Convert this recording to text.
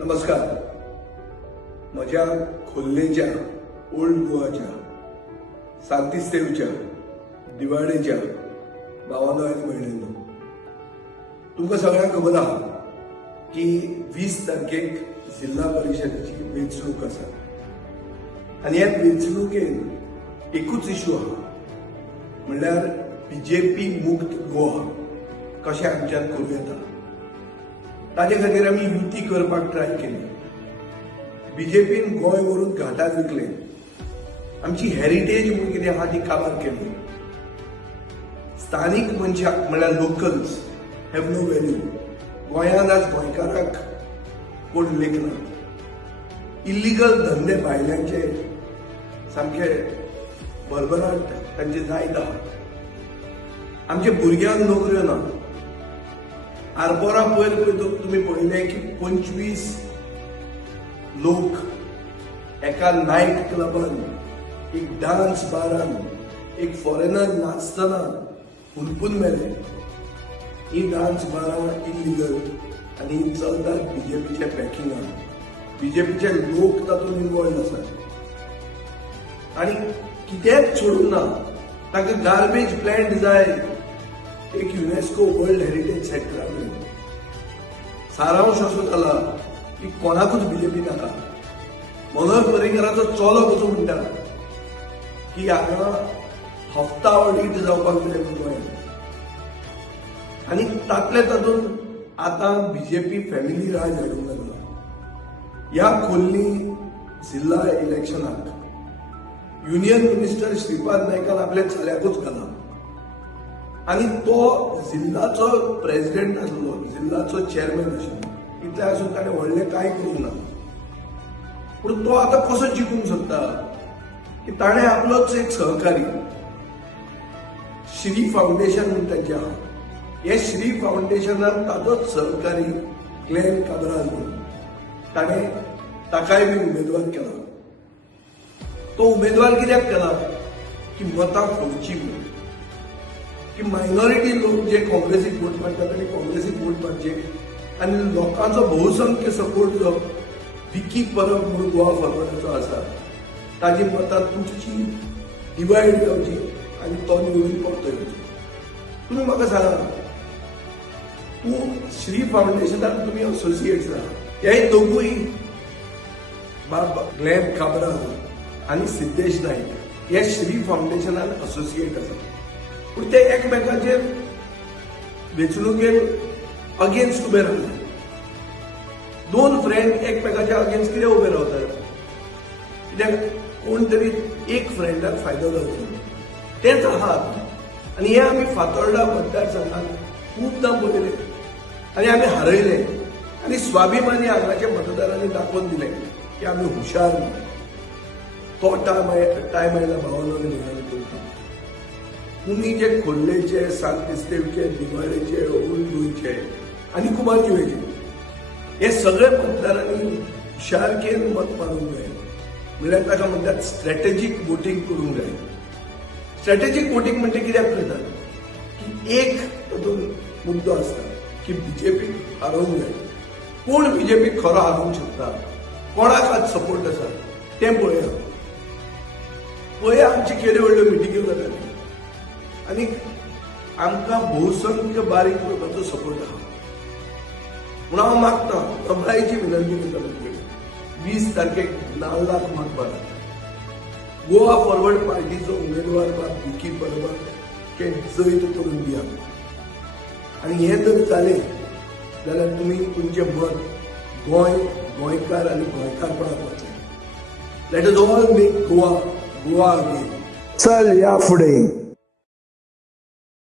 नमस्कार. म्हज्या खोल्लेच्या ओल्ड गोवाच्या सांतिस्तेवच्या दिवाळेच्या भावांनो आनी भयणींनो, तुमकां सगळ्यांक खबर आहा की 20 तारखेक जिल्हा परिशदेची वेंचणूक आसा आनी ह्या वेंचणुकेन एकूच इशू आहा, म्हणल्यार बीजेपी मुक्त गोवा कशें आमच्यान करूं येता. ताजे खातीर आमी युती करपाक ट्राय केली. बीजेपीन गोंय व्हरून घाटार विकले. आमची हेरिटेज म्हणून कितें आहा ती काबार केली. स्थानीक मनशाक म्हणल्यार लोकल्स हॅव नो व्हॅल्यू. गोंयांत आज गोंयकाराक कोण लेखना. इल्लीगल धंदे भायल्यांचे सामके भरभराट तांचे जायत आहा. आमच्या भुरग्यांक नोकऱ्यो ना. आरपोरा पयर तुम्ही पळयलें की 25 लोक एका नायट क्लबान, एक डान्स बारान एक फॉरेनर नाचतना हुलपून मेले. ही डान्स बारां इल्लीगल आनी चलतात बीजेपीच्या पॅकिंगान. बीजेपीचे लोक तातूंत इन्वॉल्ड आसात आनी कितेंच सोडून ना. तांकां गार्बेज प्लांट जाय एक युनेस्को वर्ल्ड हेरिटेज सेक्टरान. सारांश असो जाला की कोणाकूच बीजेपी नाका. मनोहर पर्रीकराचो चलो कसो म्हणटा की हांगा हफ्ता ऑडिट जावपाक जाय गोंयांत. आनी तातले तातूंत आतां बीजेपी फॅमिली राज हाडूंक लागला. ह्या खोल्ली जिल्हा इलेक्शनाक युनियन मिनिस्टर श्रीपाद नायकान आपल्या चल्याकूच घाला आनी तो जिल्हाचो प्रेसिडेंट आसलो, जिल्हाचो चेअरमॅन आशिल्लो. इतले आसून ताणें व्हडलें कांय करूंक ना. पूण तो आतां कसो जिखूंक सोदता की ताणें आपलोच एक सहकारी श्री फाउंडेशन म्हणून तांचें आहा. हे श्री फाउंडेशनान ताजोच सहकारी ग्लेन काब्राल म्हणून ताणें ताकाय बी उमेदवार केला. तो उमेदवार कित्याक केला की मतां फोडची म्हणून, की मायनॉरिटी लोक जे काँग्रेसीक वोट मारतात आनी काँग्रेसीक वोट मारचे आनी लोकांचो बहुसंख्य सपोर्ट जो विकी परब म्हणून गोवा फॉरवर्डाचो आसा ताजी मतां तुटची, डिवायड जावची आनी तो निवडून परतो येवचो. तुमी म्हाका सांगा, तूं श्री फाउंडेशनान तुमी असोसिएट्स आहा. हे दोगूय ग्लेन काब्राल आनी सिद्धेश नाईक हे श्री फाउंडेशनान असोसिएट आसा. पूण ते एकमेकांचेर वेंचणुकेन अगेन्स्ट उबे रावले. दोन फ्रेंड एकमेकाच्या अगेन्स्ट कितें उबे रावतात? कित्याक कोण तरी एक फ्रेंडाक फायदो जावचो तेच आहात. आनी हे आमी फातोर्डा मतदारसंघात खूबदां पळयले आनी आमी हारयले. आनी स्वाभिमानी हांगाच्या मतदारांनी दाखोवन दिले की आमी हुशार. तो टायम आयला भावांनो आनी भयणींनो, तुमी जे खोल्लेचे, सांतिस्तेवचे, दिवाळेचे, ओल्ड गोंयचे आनी कुमारजुवेचे हे सगळे मतदारांनी हुशारकेन मत मारूंक जाय. म्हणल्यार ताका म्हणटात स्ट्रॅटेजीक वोटींग करूंक जाय. स्ट्रॅटेजीक वोटींग म्हणजे कित्याक करतात की एक तातूंत मुद्दो आसता की बीजेपीक हारोवंक जाय. कोण बीजेपीक खरो हारोवंक शकता, कोणाक आज सपोर्ट आसा तें पळया. पळया आमची केल्यो व्हडल्यो मिटिंग्यो जातात आनी आमकां बहुसंख्य बारीक लोकांचो सपोर्ट आहा. म्हणून हांव मागता, कमळायेची विनंती करता तुमचे 20 तारखेक नाल्लाक मत मारा. गोवा फॉरवर्ड पार्टीचो उमेदवार बाब विकी परबाक जैत करून दिया. आनी हें जर जालें जाल्यार तुमी तुमचें मत गोंय, गोंयकार आनी गोंयकारपणाक वतलें. Let us all make Goa again. चल या फुडें.